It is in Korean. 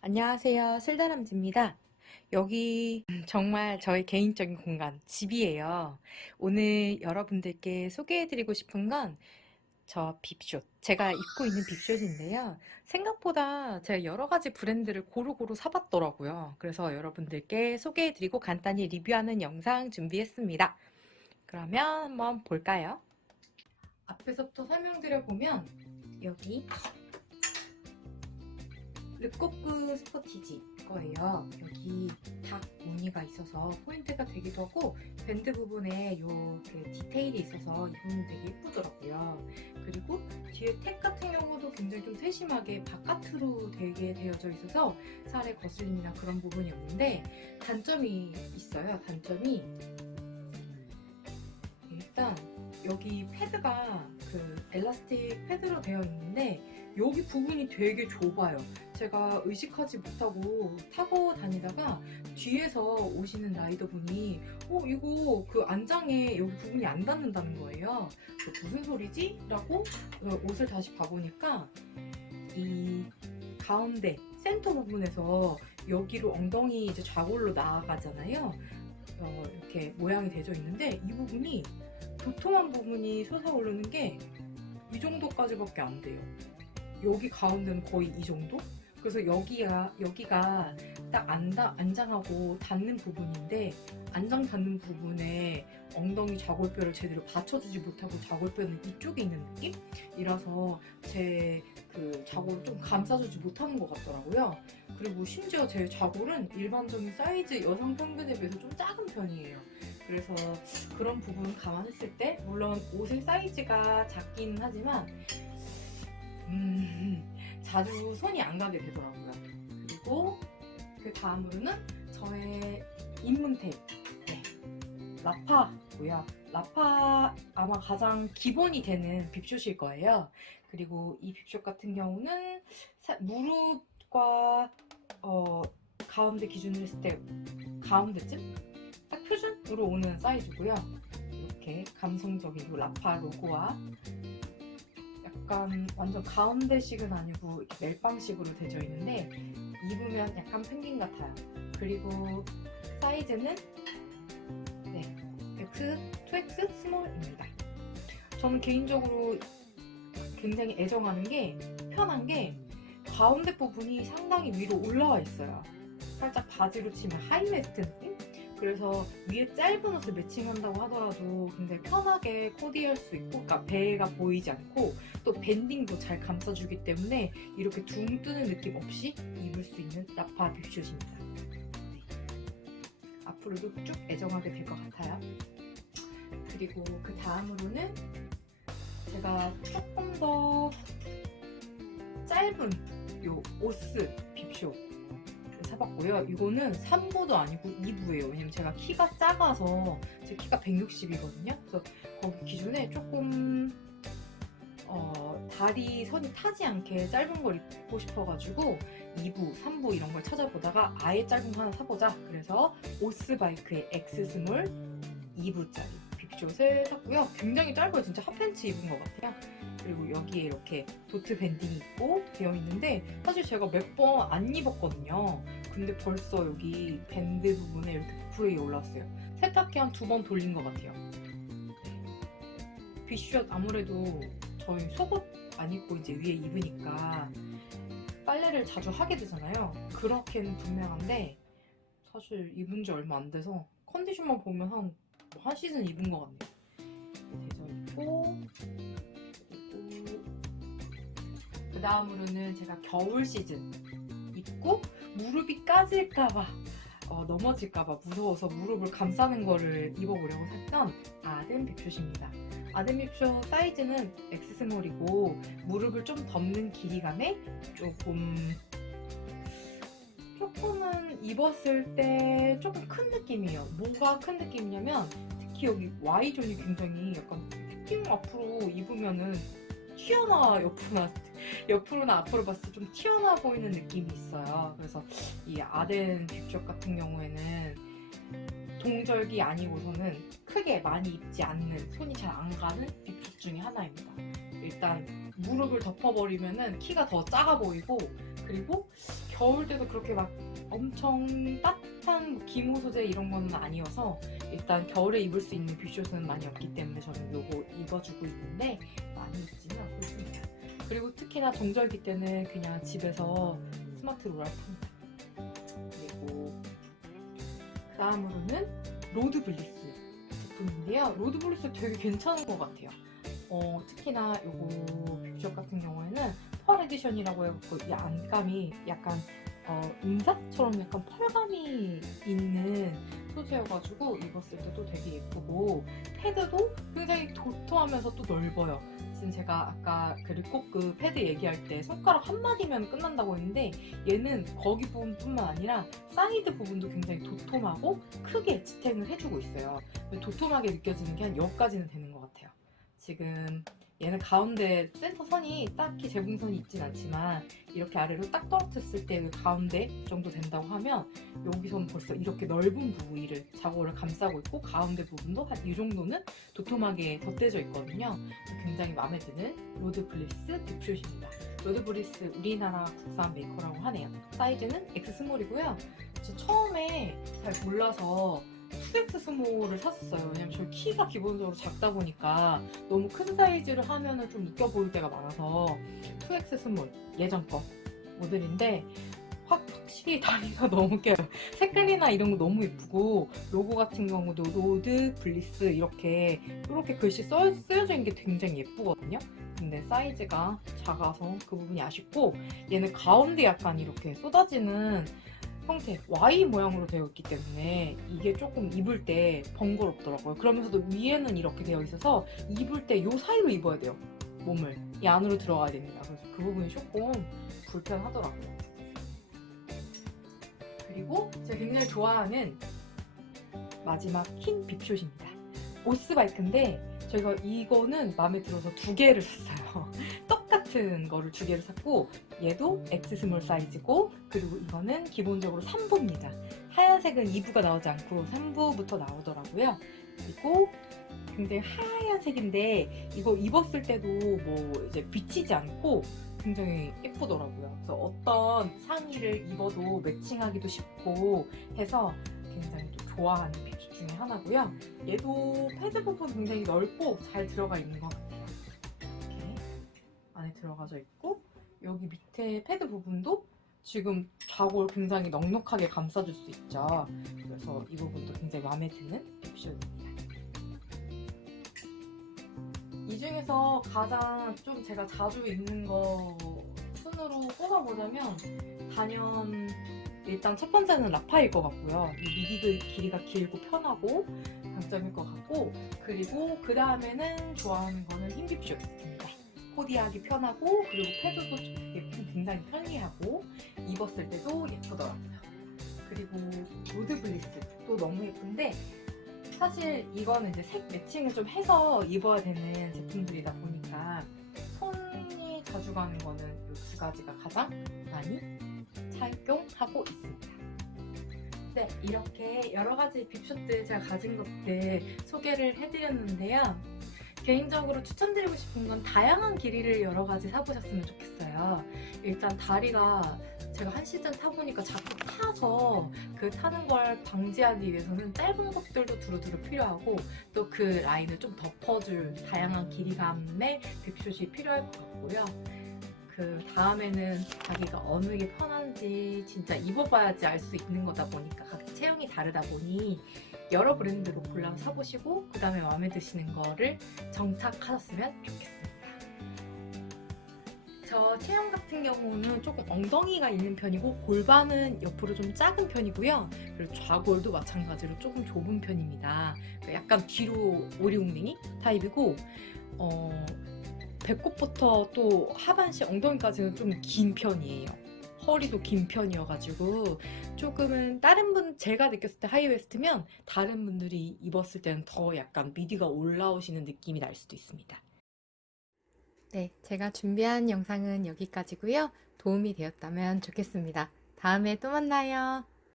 안녕하세요. 슬다람쥐입니다. 여기 정말 저의 개인적인 공간, 집이에요. 오늘 여러분들께 소개해드리고 싶은 건 저 빕숏. 제가 입고 있는 빕숏인데요. 생각보다 제가 여러 가지 브랜드를 고루고루 사봤더라고요. 그래서 여러분들께 소개해드리고 간단히 리뷰하는 영상 준비했습니다. 그러면 한번 볼까요? 앞에서부터 설명드려보면 여기 르꼬크 스포티지 거예요. 여기 닭 무늬가 있어서 포인트가 되기도 하고 밴드 부분에 요 디테일이 있어서 이 부분 되게 예쁘더라고요. 그리고 뒤에 택 같은 경우도 굉장히 좀 세심하게 바깥으로 되게 되어져 있어서 살에 거슬림이나 그런 부분이 없는데 단점이 있어요. 단점이 일단 여기 패드가 그 엘라스틱 패드로 되어 있는데 여기 부분이 되게 좁아요. 제가 의식하지 못하고 타고 다니다가 뒤에서 오시는 라이더분이 이거 그 안장에 여기 부분이 안 닿는다는 거예요. 무슨 소리지? 라고 옷을 다시 봐보니까 이 가운데 센터 부분에서 여기로 엉덩이 이제 좌골로 나아가잖아요. 이렇게 모양이 되어 있는데 이 부분이 도톰한 부분이 솟아오르는 게 이 정도까지밖에 안 돼요. 여기 가운데는 거의 이 정도? 그래서 여기가 딱 안장하고 닿는 부분인데 안장 닿는 부분에 엉덩이 좌골뼈를 제대로 받쳐주지 못하고 좌골뼈는 이쪽에 있는 느낌이라서 제 그 좌골을 좀 감싸주지 못하는 것 같더라고요. 그리고 심지어 제 좌골은 일반적인 사이즈 여성 평균에 비해서 좀 작은 편이에요. 그래서 그런 부분 감안했을 때 물론 옷의 사이즈가 작긴 하지만 자주 손이 안 가게 되더라고요. 그리고 그 다음으로는 저의 입문템 라파고요. 라파 아마 가장 기본이 되는 빕숏일 거예요. 그리고 이 빕숏 같은 경우는 무릎과 가운데 기준으로 했을 때 가운데쯤 딱 표준으로 오는 사이즈고요. 이렇게 감성적인 라파 로고와 약간 완전 가운데식은 아니고 이렇게 멜빵식으로 되어 있는데 입으면 약간 펭귄 같아요. 그리고 사이즈는 X, 2X 스몰입니다. 저는 개인적으로 굉장히 애정하는 게 편한 게 가운데 부분이 상당히 위로 올라와 있어요. 살짝 바지로 치면 하이웨스트 느낌? 그래서 위에 짧은 옷을 매칭한다고 하더라도 굉장히 편하게 코디할 수 있고, 그러니까 배가 보이지 않고 또 밴딩도 잘 감싸주기 때문에 이렇게 둥 뜨는 느낌 없이 입을 수 있는 라파 빕숏입니다. 앞으로도 쭉 애정하게 될 것 같아요. 그리고 그 다음으로는 제가 조금 더 짧은 요 오스 빕숏 사봤고요. 이거는 3부도 아니고 2부예요. 왜냐면 제가 키가 작아서 제 키가 160이거든요. 그래서 거기 기준에 조금 다리 선이 타지 않게 짧은 걸 입고 싶어가지고 2부, 3부 이런 걸 찾아보다가 아예 짧은 거 하나 사보자. 그래서 오스바이크의 X 스몰 2부짜리 빕숏을 샀고요. 굉장히 짧아요. 진짜 핫팬츠 입은 것 같아요. 그리고 여기에 이렇게 도트 밴딩이 있고 되어 있는데 사실 제가 몇 번 안 입었거든요. 근데 벌써 여기 밴드 부분에 이렇게 부풀이 올라왔어요. 세탁기 한 2번 돌린 것 같아요. 빕숏 아무래도 저희 속옷 안 입고 이제 위에 입으니까 빨래를 자주 하게 되잖아요. 그렇게는 분명한데 사실 입은 지 얼마 안 돼서 컨디션만 보면 한 시즌 입은 것 같네요. 대저 입고 그리고 그 다음으로는 제가 겨울 시즌 입고 무릎이 까질까봐 넘어질까봐 무서워서 무릎을 감싸는 거를 입어보려고 샀던 아덴 빕숏입니다. 아덴 빕숏 사이즈는 X 스몰이고 무릎을 좀 덮는 길이감에 조금은 입었을 때 조금 큰 느낌이에요. 뭐가 큰 느낌이냐면 특히 여기 Y존이 굉장히 약간 힙 앞으로 입으면은 옆으로나 앞으로 봤을 때 좀 튀어나와 보이는 느낌이 있어요. 그래서 이 아덴 빕숏 같은 경우에는 동절기 아니고서는 크게 많이 입지 않는, 손이 잘 안 가는 빕숏 중에 하나입니다. 일단 무릎을 덮어버리면은 키가 더 작아 보이고, 그리고 겨울 때도 그렇게 막 엄청 따뜻한 뭐 기모 소재 이런 건 아니어서 일단 겨울에 입을 수 있는 뷰숏은 많이 없기 때문에 저는 요거 입어주고 있는데 많이 입지는 않고 있습니다. 그리고 특히나 동절기 때는 그냥 집에서 스마트 롤할 풉니다. 그리고 그 다음으로는 로드 블리스 제품인데요. 로드 블리스 되게 괜찮은 것 같아요. 특히나 요거 뷰숏 같은 경우에는 펄 에디션이라고 해갖고 이 안감이 약간 은사처럼 약간 펄감이 있는 소재여가지고 입었을 때도 되게 예쁘고 패드도 굉장히 도톰하면서 또 넓어요. 지금 제가 아까 그 르꼬크 패드 얘기할 때 손가락 한 마디면 끝난다고 했는데 얘는 거기 부분뿐만 아니라 사이드 부분도 굉장히 도톰하고 크게 지탱을 해주고 있어요. 도톰하게 느껴지는 게 한 여기까지는 되는 것 같아요. 지금 얘는 가운데 센터 선이 딱히 재봉선이 있진 않지만 이렇게 아래로 딱 떨어졌을 때 그 가운데 정도 된다고 하면 여기서는 벌써 이렇게 넓은 부위를 자고를 감싸고 있고 가운데 부분도 한 이 정도는 도톰하게 덧대져 있거든요. 굉장히 마음에 드는 로드 블리스 뷰숏입니다. 로드 블리스 우리나라 국산 메이커라고 하네요. 사이즈는 X 스몰이고요. 저 처음에 잘 몰라서 2X 스몰을 샀었어요. 왜냐면 저 키가 기본적으로 작다 보니까 너무 큰 사이즈를 하면은 좀 웃겨 보일 때가 많아서 2X 스몰 예전 거 모델인데 확실히 다리가 너무 껴요. 색깔이나 이런 거 너무 예쁘고 로고 같은 경우도 로드 블리스 이렇게 글씨 쓰여져 있는 게 굉장히 예쁘거든요. 근데 사이즈가 작아서 그 부분이 아쉽고 얘는 가운데 약간 이렇게 쏟아지는 형태 Y 모양으로 되어 있기 때문에 이게 조금 입을 때 번거롭더라고요. 그러면서도 위에는 이렇게 되어 있어서 입을 때 이 사이로 입어야 돼요. 몸을 이 안으로 들어가야 됩니다. 그래서 그 부분이 조금 불편하더라고요. 그리고 제가 굉장히 좋아하는 마지막 흰 빅숏입니다. 오스바이크인데 저희가 이거는 마음에 들어서 2개를 샀어요. 똑같은 거를 2개를 샀고 얘도 X 스몰 사이즈고 그리고 이거는 기본적으로 3부입니다. 하얀색은 2부가 나오지 않고 3부부터 나오더라고요. 그리고 굉장히 하얀색인데 이거 입었을 때도 뭐 이제 비치지 않고 굉장히 예쁘더라고요. 그래서 어떤 상의를 입어도 매칭하기도 쉽고 해서 굉장히 좀 좋아하는 핏 중에 하나고요. 얘도 패드 부분 굉장히 넓고 잘 들어가 있는 것 같아요. 이렇게 안에 들어가져 있고 여기 밑에 패드 부분도 지금 좌골 굉장히 넉넉하게 감싸줄 수 있죠. 그래서 이 부분도 굉장히 마음에 드는 핏입니다. 이 중에서 가장 좀 제가 자주 입는 거 순으로 꼽아보자면 단연 일단 첫 번째는 라파일 것 같고요. 이 미디 길이가 길고 편하고 장점일 것 같고 그리고 그 다음에는 좋아하는 거는 흰 빅숏입니다. 코디하기 편하고 그리고 패드도 굉장히 편리하고 입었을 때도 예쁘더라고요. 그리고 로드 블리스도 너무 예쁜데 사실 이거는 이제 색 매칭을 좀 해서 입어야 되는 제품들이다 보니까 손이 자주 가는 거는 이 2가지가 가장 많이 착용하고 있습니다. 네, 이렇게 여러 가지 빅숏들 제가 가진 것들 소개를 해드렸는데요. 개인적으로 추천드리고 싶은 건 다양한 길이를 여러 가지 사보셨으면 좋겠어요. 일단 다리가 제가 한 시즌 타보니까 자꾸 타서 그 타는 걸 방지하기 위해서는 짧은 것들도 두루두루 필요하고 또 그 라인을 좀 덮어줄 다양한 길이감의 빅숏이 필요할 것 같고요. 그 다음에는 자기가 어느 게 편한지 진짜 입어봐야지 알 수 있는 거다 보니까 각자 체형이 다르다 보니 여러 브랜드로 골라서 사보시고 그 다음에 마음에 드시는 거를 정착하셨으면 좋겠습니다. 저 체형 같은 경우는 조금 엉덩이가 있는 편이고 골반은 옆으로 좀 작은 편이고요. 그리고 좌골도 마찬가지로 조금 좁은 편입니다. 약간 뒤로 오리웅댕이 타입이고 배꼽부터 또 하반신 엉덩이까지는 좀 긴 편이에요. 허리도 긴 편이어가지고 조금은 다른 분 제가 느꼈을 때 하이웨스트면 다른 분들이 입었을 때는 더 약간 미디가 올라오시는 느낌이 날 수도 있습니다. 네, 제가 준비한 영상은 여기까지고요. 도움이 되었다면 좋겠습니다. 다음에 또 만나요.